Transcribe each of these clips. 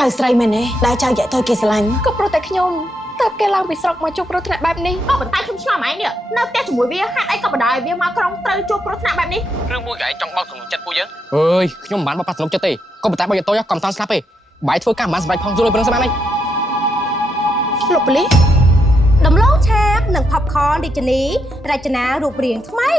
ចៅស្រីមែនទេដែលចៅយកទៅគេស្រឡាញ់ក៏ព្រោះតែខ្ញុំតើគេឡើងពីស្រុកមកជួបគ្រោះថ្នាក់បែបនេះក៏ប៉ុន្តែខ្ញុំឆ្ងល់ហ្មងនេះនៅផ្ទះជាមួយវាហេតុអីក៏បណ្ដោយវាមកក្រុងត្រូវជួបគ្រោះថ្នាក់បែបនេះរឿងមួយក៏ឯងចង់បោកសំណុំចិត្តពួកយើងអើយខ្ញុំមិនបានបោកសំណុំចិត្តទេក៏ប៉ុន្តែបើយកតូចក៏មិនតាន់ស្លាប់ទេបាយធ្វើការមិនបានសម្រេចផងយល់ឲ្យប្រឹងស្មានអីលោកប៉ូលីសដំឡូងឆាបនិង popcorn រាជនីរចនារូបរាងថ្មី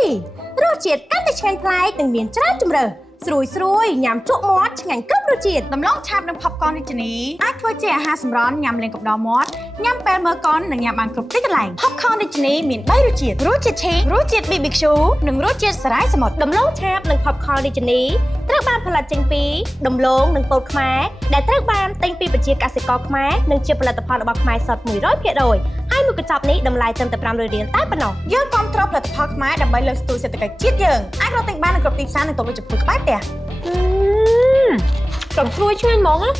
រសជាតិកាន់តែឆ្ងាញ់ប្លែកនិងមានច្រើនជម្រើសស្រួយញ៉ាំជក់មាត់ឆ្ងាញ់គ្រប់រសជាតិដំឡូងឆាបនិង popcorn រាជនីអាចធ្វើជាអាហារសម្រន់ញ៉ាំលេងកំដរមាត់ញ៉ាំពេលមើលកុននិងញ៉ាំបានគ្រប់ទីកន្លែង popcorn រាជនីមាន3រសជាតិឈីសរសជាតិ BBQ និងរសជាតិសារាយសមុទ្រដំឡូងឆាបនិង popcorn រាជនីត្រូវបានផលិតចេញពីដំឡូងនិងពោតខ្មែរដែលត្រូវបានទិញពីប្រជាកសិករខ្មែរនិងជាផលិតផលរបស់ខ្មែរសុទ្ធ 100% ហើយមួយកញ្ចប់នេះតម្លៃត្រឹមតែ500រៀលតែប៉ុណ្ណោះយើងគាំទ្រផលិតផលខ្មែរដើម្បីលើកស្ទួយសេដ្ឋកិច្ចជាតិយើងអាចរកទិញបាននៅគ្រប់ទីផ្សារនិងតុងជប៉ុនក្បែរផ្ទះកំស្រួយឆ្ងាញ់ហ្មងណា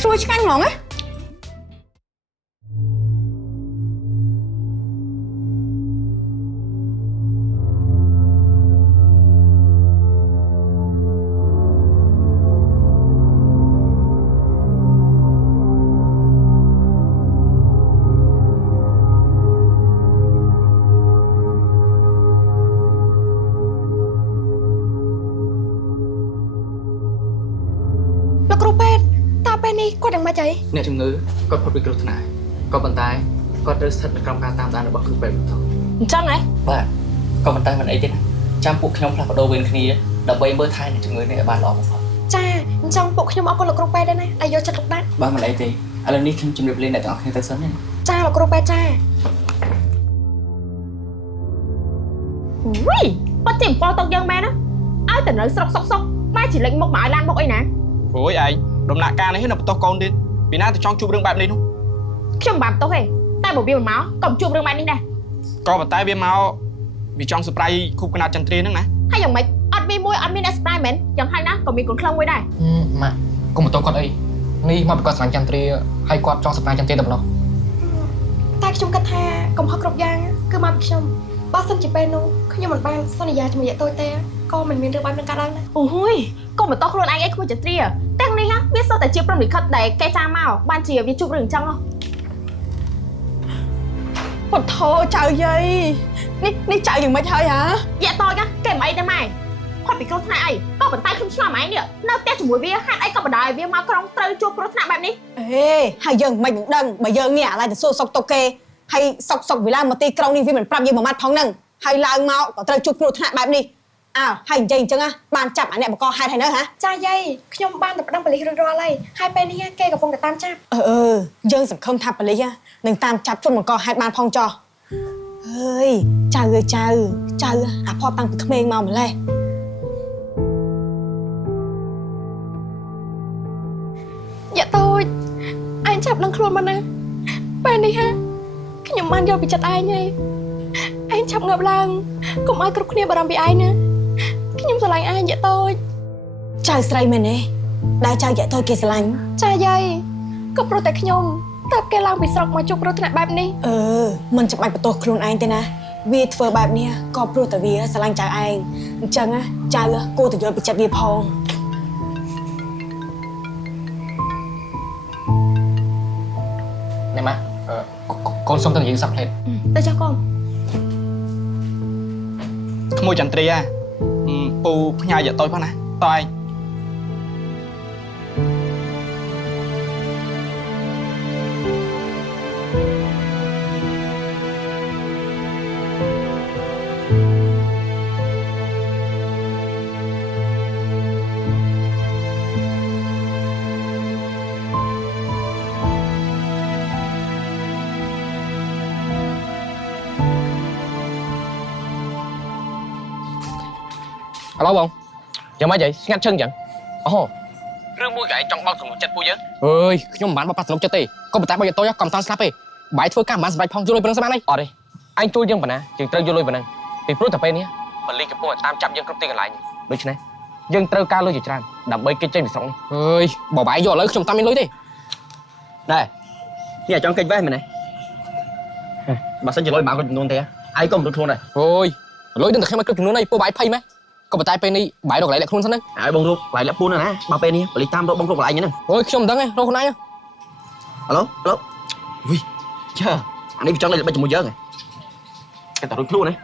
ស្រួយឆ្ងាញ់ហ្មងណាលោកគ្រូពេទ្យតើពេលនេះគាត់យ៉ាងម៉េចហើយអ្នកជំងឺគាត់ផុតពីគ្រោះថ្នាក់ក៏ប៉ុន្តែគាត់ត្រូវស្ថិតនៅក្រោមការតាមដានរបស់គ្រូពេទ្យបន្តអញ្ចឹងហ៎បាទក៏ប៉ុន្តែមិនអីទេណាចាំពួកខ្ញុំផ្លាស់ប្ដូរវេនគ្នាដើម្បីមើលថែអ្នកជំងឺនេះឲ្យបានល្អបំផុតចាអញ្ចឹងពួកខ្ញុំអរគុណលោកគ្រូពេទ្យដែរណាដែលយកចិត្តទុកដាក់បាទមិនអីទេឥឡូវនេះខ្ញុំជម្រាបលាអ្នកទាំងអស់គ្នាទៅសិនណាចាលោកគ្រូពេទ្យចាវីបាត់ជាអំពើតកយើងមែនណាឲ្យតែនៅស្រុកសុកបែរជាលេចមុខមកឲ្យឡានមុខអីណាអូយឯងដំណាក់កាលនេះនៅបន្ទោសកូនទៀតពីណាទៅចង់ជួបរឿងបែបនេះនោះខ្ញុំមិនបានបន្ទោសទេតែបើវាមិនមកក៏ជួបរឿងបែបនេះដែរក៏ប៉ុន្តែវាមកវាចង់សប្រៃគូបកណាត់ចន្ទ្រាហ្នឹងណាហើយយ៉ាងម៉េចអត់មានអ្នកស្ប្រៃមែនយ៉ាងហើយណាក៏មានកូនខ្លងមួយដែរម៉ាក់កុំបន្ទោសគាត់អីនេះមកពីគាត់ស្រឡាញ់ចន្ទ្រាហើយគាត់ចង់សប្រៃចន្ទ្រាតែប៉ុណ្ណោះតែខ្ញុំគិតថាកំហុសគ្រប់យ៉ាងគឺមកពីខ្ញុំបើសិនជាពេលនោះខ្ញុំមិនបានសន្យាជាមួយយាយតូចទេក៏មិនមានរឿងបែបនឹងកើតឡើងដែរអូយកុំបន្ទោសខ្លួនឯងអីគ្រូចន្ទ្រាទាំងនេះវាសុទ្ធតែជាព្រមលិខិតដែលគេចាមកបានជាវាជួបរឿងអញ្ចឹងហ៎ពុទ្ធោចៅយាយនេះចៅយ៉ាងម៉េចហើយហ៎យាយតូចគេមិនអីទេម៉ែគាត់ពីគ្រោះថ្នាក់អីក៏ប៉ុន្តែខ្ញុំឆ្ងល់ម៉ែនេះនៅផ្ទះជាមួយវាហេតុអីក៏បណ្ដោយវាមកក្រុងត្រូវជួបគ្រោះថ្នាក់បែបនេះអេហើយយើងមិនដឹងបើយើងនេះអាឡៃទៅសួរសុកតុកគេហើយសុកវាឡើងមកទីក្រុងនេះវាមិនប្រាប់យើងមួយម៉ាត់ផងហ្នឹងហើយឡើងមកក៏ត្រូវជួបគ្រោះថ្នាក់បែបនេះអើហើយនិយាយអញ្ចឹងបានចាប់អាអ្នកបកហេតុហើយនៅហ៎ចាយាយខ្ញុំបានទៅប្តឹងប៉ូលីសរួចរាល់ហើយពេលនេះគេកំពុងតែតាមចាប់យើងសង្ឃឹមថាប៉ូលីសនឹងតាមចាប់ជនបង្កហេតុបានផងចោះអើយចៅអាផតតាំងពីក្មេងមកម្លេះយាយតូចឯងចាប់នឹងខ្លួនមកណាពេលនេះខ្ញុំបានយកពីចិត្តឯងហើយឯងចាប់ងើបឡើងកុំឲ្យគ្រប់គ្នាបារម្ភពីឯងណាខ្ញុំស្រឡាញ់ឯងយាយតូចចៅស្រីមែនទេដែលចៅយាយតូចគេស្រឡាញ់ចាយាយក៏ព្រោះតែខ្ញុំតើគេឡើងពីស្រុកមកជួបគ្រោះថ្នាក់បែបនេះមិនចាំបាច់បន្ទោសខ្លួនឯងទេណាវាធ្វើបែបនេះក៏ព្រោះតែវាស្រឡាញ់ចៅឯងអញ្ចឹងចៅគួរតែយល់ពីចិត្តវាផងណែម៉ាកូនសុំទៅនិយាយសាប់ផ្លេតទៅចុះកូនក្មួយចន្ទ្រាពូផ្ញើយកតូចផងណាតើឯងឥឡូវបងយ៉ាងម៉េចហើយស្ងាត់ឈឹងចឹងអូរឿងមួយក៏ឯងចង់បោកសំណុំចិត្តពួកយើងអើយខ្ញុំមិនបានបោកសំណុំចិត្តទេក៏ប៉ុន្តែបើយកតូចក៏មិនតាន់ស្លាប់ទេបាយធ្វើការមិនបានសម្រេចផងយល់ឲ្យប្រឹងស្មានអីអត់ទេអញជួយយើងប៉ុណ្ណាយើងត្រូវយល់ឲ្យប៉ុណ្ណឹងពីព្រោះតែពេលនេះប៉ូលីសកំពុងតាមចាប់យើងគ្រប់ទីកន្លែងដូច្នេះយើងត្រូវការលុយជាច្រើនដើម្បីគេចេញពីស្រុកនេះអើយបើបាយយកឥឡូវខ្ញុំតាំមានលុយទេណែនេះអាចចង់កិច្ចវេះមែនទេបើសិនជាលុយបានគាត់ចំនួនទេឯងក៏មិនរត់ខ្លួនដែរអូយ lối đừng mà cứ chúng nó này cô bái phay mấy có một tay bên đi bái đọc lại khuôn sẵn đấy bông ruột lại là phun rồi nè bao bên đi lấy tam bông ruột lại như này ôi không đắng ấy đâu con này alo ui chờ anh đi trong đây là bây giờ một giờ này cái tao luôn đấy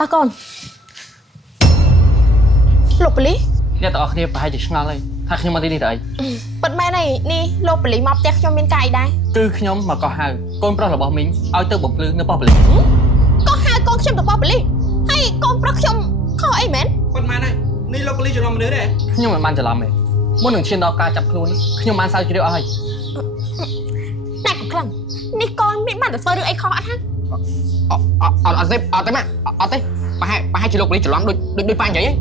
តើកូនលោកប៉ូលីស អ្នកទាំងអស់គ្នាប្រហែលជាឆ្ងល់ហើយថាខ្ញុំមកទីនេះទៅអី ពិតមែនហើយនេះលោកប៉ូលីសមកផ្ទះខ្ញុំមានកាយដែរ គឺខ្ញុំមកកោះហៅកូនប្រុសរបស់មីងឲ្យទៅបំភ្លឺនៅប៉ុស្តិ៍ប៉ូលីស ក៏ហៅកូនខ្ញុំទៅប៉ុស្តិ៍ប៉ូលីសហើយកូនប្រុសខ្ញុំខុសអីមែន ប៉ុន្មានហើយនេះលោកប៉ូលីសច្រឡំមនុស្សទេខ្ញុំមិនបានច្រឡំទេមុននឹងឈានដល់ការចាប់ខ្លួនខ្ញុំបានសើចជ្រាវអស់ហើយ តែក៏ខ្លាំងនេះកូនមានបានទៅធ្វើរឿងអីខុសអត់ហា ở đây bà hai chị lục đi chửi lắm đôi pan vậy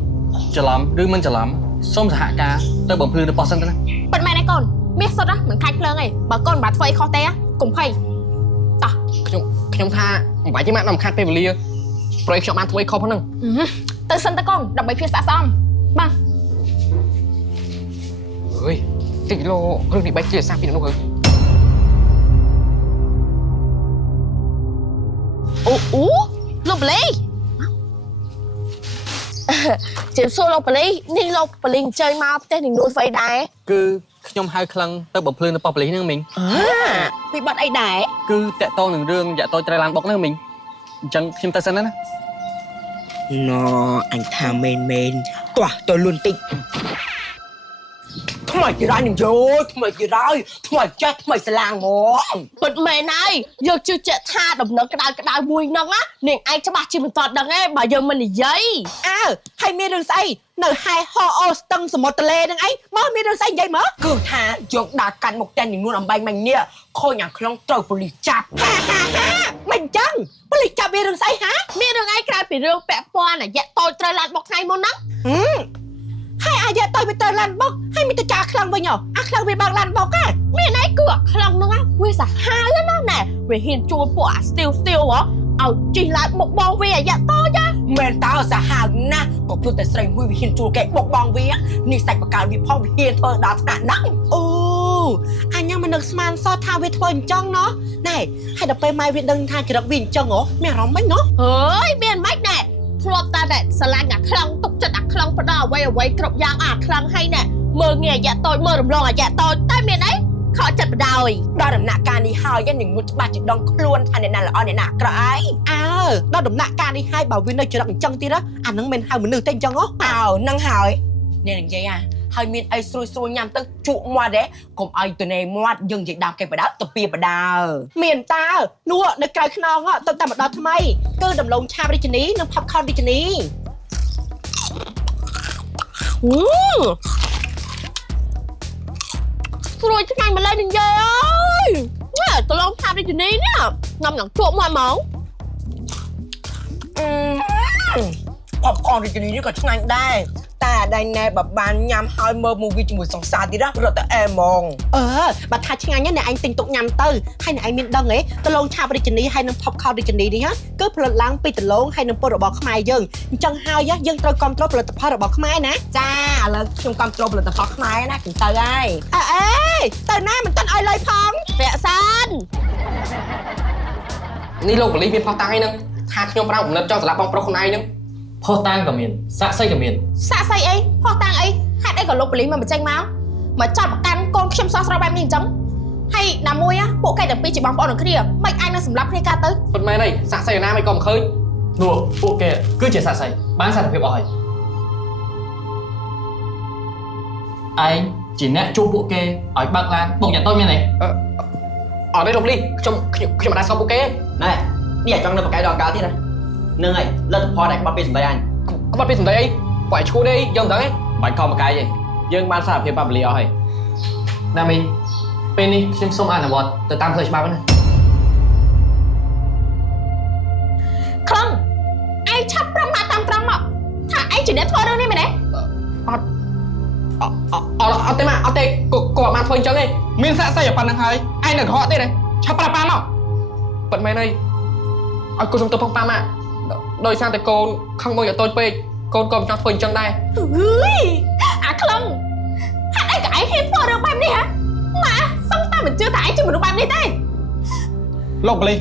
ច្រឡំឬមិនច្រឡំសូមសហការទៅបំភ្លឺនៅប៉ុស្តិ៍សិនទៅណា ពិតមែនហើយកូនមាសសុទ្ធមិនខាច់ភ្លើងទេបើកូនមិនបានធ្វើអីខុសទេកុំភ័យតោះ ខ្ញុំថាមិនបាច់ទេម៉ាក់ដល់ខាត់ពេលវេលាប្រយខ្ញុំបានធ្វើអីខុសផងហ្នឹង ទៅសិនទៅកូនដើម្បីភាពស័ក្តិសមបាទ អើយតិចគីឡូរឿងនេះបែកជាសាពីនោះហើយ អូលោកប៉ូលីសជិះសួរលោកប៉ូលីសនេះលោកប៉ូលីសអញ្ជើញមកផ្ទះនឹងនួនស្អីដែរ គឺខ្ញុំហៅខ្លាំងទៅបំភ្លឺនៅប៉ុស្តិ៍ប៉ូលីសហ្នឹងមីង ពីបាត់អីដែរ គឺតាក់ទងនឹងរឿងយ៉ាក់តូចត្រូវឡានបុកហ្នឹងមីងអញ្ចឹងខ្ញុំទៅសិនណា nó anh tha men tỏa tôi luôn tịnh thôi mày ra nhìn rồi thôi mày chết mày sẽ làng ngó ពិតមែនហើយយើងជឿជាក់ថាដំណឹងក្តៅមួយហ្នឹងណានាងឯងច្បាស់ជាមិនតដឹងទេបើយើងមិននិយាយ hay miên đường say nở hai ho o tầng sầm một tele nâng ấy mơ miên đường say vậy mơ cứ thà dược đã cắn một tên nhìn luôn làm bay mày nia khôi nhà không trâu của lì chạp mình chăng có lịch chạm miên đường say hả មានរឿងអីក្រៅពីរឿងពាក់ព័ន្ធអាយ៉ាក់តូចត្រូវឡានបុកថ្ងៃមុនហ្នឹង hai ai vậy tôi bị tờ lan bóc hay mình tờ trà khăn với nhau khăn với bằng lan bóc á មានអីគឺអាខ្លាំងហ្នឹងណាវាសាហាវណាស់ណែវាហ៊ានជួលពួកអាស្ទីលហ៎ឲ្យជិះឡានបុកបងវាអាយ៉ាក់តូចណា men tao sẽ hàng na có phụ tại sài mui vì hiền chùa cái bọc bong vía nị sạch bạc cào vì phong vì hiền thơ đã nạn nắng ồ anh nhá mình được sman so thao với thôi chăng nó này hay đập bay mai viện đừng tha chỉ đập viện chăng ó mẹ rong bánh nó អើយមានម៉េចណែធ្លាប់តែស្រឡាញ់អាខ្លាំងទុកចិត្តអាខ្លាំងផ្ដោអ្វីគ្រប់យ៉ាងអាខ្លាំងហើយណែមើលងាយអាយ៉ាក់តូចមើលរំលងអាយ៉ាក់តូចតែមានអីខកចិត្តបដ ாய் ដល់ដំណាក់កាលនេះហើយយ៉ាងនឹងងុតច្បាស់ជាដងខ្លួនថាអ្នកណាល្អអ្នកណាអាក្រក់អី ដល់ដំណាក់កាលនេះហើយបើវានៅច្រកអញ្ចឹងទៀតអានឹងមិនហៅមនុស្សទេអញ្ចឹងហ៎ អើនឹងហើយអ្នកនិយាយហើយមានអីស្រួយញ៉ាំទៅជក់មាត់ទេកុំអីទៅណែមាត់យើងនិយាយដើមគេបដៅទៅពីបដៅ មានតានោះនៅក្រៅខ្នងទៅតែម្ដងថ្មីគឺដំឡូងឆាបរាជិនីនិងផាប់ខនរាជនី ស្រួយឆ្ងាញ់ម្ល៉េះនិយាយអើយណែតឡងឆាបរាជនីនេះញ៉ាំឡើងជក់មកហ្មង ផាប់ខនរាជនីនេះក៏ឆ្ងាញ់ដែរតែដៃណែបបានញ៉ាំហើយមើល movie ជាមួយសង្សារទៀតណារត់តែអែហ្មង បើថាឆ្ងាញ់ណាស់អ្នកឯងទិញទុកញ៉ាំទៅហើយអ្នកឯងមានដឹងទេដឡូងឆាបរាជនីហើយនិងផាប់ខនរាជនីនេះគឺផលិតឡើងពីដឡូងហើយនិងពុតរបស់ខ្មែរយើងអញ្ចឹងហើយយើងត្រូវគ្រប់គ្រងផលិតផលរបស់ខ្មែរណា ចាឥឡូវខ្ញុំគ្រប់គ្រងផលិតផលខ្មែរណាខ្ញុំទៅហើយ ទៅណាមិនទាន់ឲ្យលុយផង ពាក់សាន នេះលោកប៉ូលីសមានផុសតាំងអីហ្នឹងថាខ្ញុំប្រាំកំណត់ចោលស្លាប់បងប្រុសខ្លួនឯងហ្នឹង ផុសតាំងក៏មានសាក់សីក៏មាន សាក់សៃអីផោះតាំងអីហេតុអីក៏លោកប៉ូលីសមិនបញ្ចេញមកចាប់ប្រកាន់កូនខ្ញុំសោះស្រោបែបនេះអញ្ចឹងហើយណាមួយពួកគេទាំងពីរជាបងប្អូននឹងគ្នាមិនអាចនឹងសម្លាប់គ្នាកើតទៅ ពិតមែនហើយសាក់សៃណាមិនក៏មិនឃើញ នោះពួកគេគឺជាសាក់សីបានសារភាពអស់ហើយឯងជាអ្នកជួបពួកគេឲ្យបើកឡានបុកយ៉ាក់តូចមែនទេ អត់ទេលោកប៉ូលីសខ្ញុំមិនដែរស្គាល់ពួកគេ ណែនេះអាចចង់នៅបកកាយដល់កាលទៀតណានឹងហើយលទ្ធផលដែលបាត់ពីសម្ដីអញ ក្បត់ពីសម្ដីអីបើឈួតអីយើងមិនដឹងទេបាច់ខំមកកាយទេយើងបានសារភាពប៉ាប៉ូលីសអស់ហើយ ណាមីពេលនេះខ្ញុំសូមអនុវត្តទៅតាមផ្លូវច្បាប់ណា ខ្លាំងឯងឆាប់ប្រមាថតាមត្រង់មកថាឯងជាអ្នកធ្វើរឿងនេះមែនទេ អត់ទេម៉ាអត់ទេគាត់បានធ្វើអញ្ចឹងទេមានសាក់សៃប៉ុណ្្នឹងហើយឯងនៅក្រហកទេឆាប់ប្រាប់ប៉ាមកពិតមែនហើយឲ្យកូនសុំទៅផងប៉ាម៉ាដោយសារតែកូនខឹងមកយ៉ាងតូចពេកកូនក៏មិនចង់ធ្វើអញ្ចឹងដែរ អាខ្លាំងហេតុអីក៏ឯងហ៊ានធ្វើរឿងបែបនេះហ៎ម៉ាសឹងតែ មិនជឿតែឯងជាមនុស្សបែបនេះទេ លោកប៉ូលីស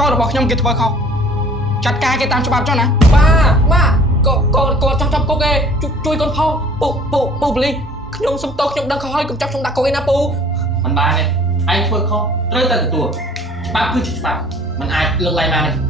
កូនរបស់ខ្ញុំគេធ្វើខុសចាត់ការគេតាមច្បាប់ចុះណា ម៉ាគាត់ចង់ចាប់គុកឯងជួយកូនផងពូប៉ូលីសខ្ញុំសុំទោសខ្ញុំដឹងខុសហើយកុំចាប់ខ្ញុំដាក់គុកឯណាពូ មិនបានទេឯងធ្វើខុសត្រូវតែទទួលច្បាប់គឺជាច្បាប់មិនអាចលើកលែងបានទេ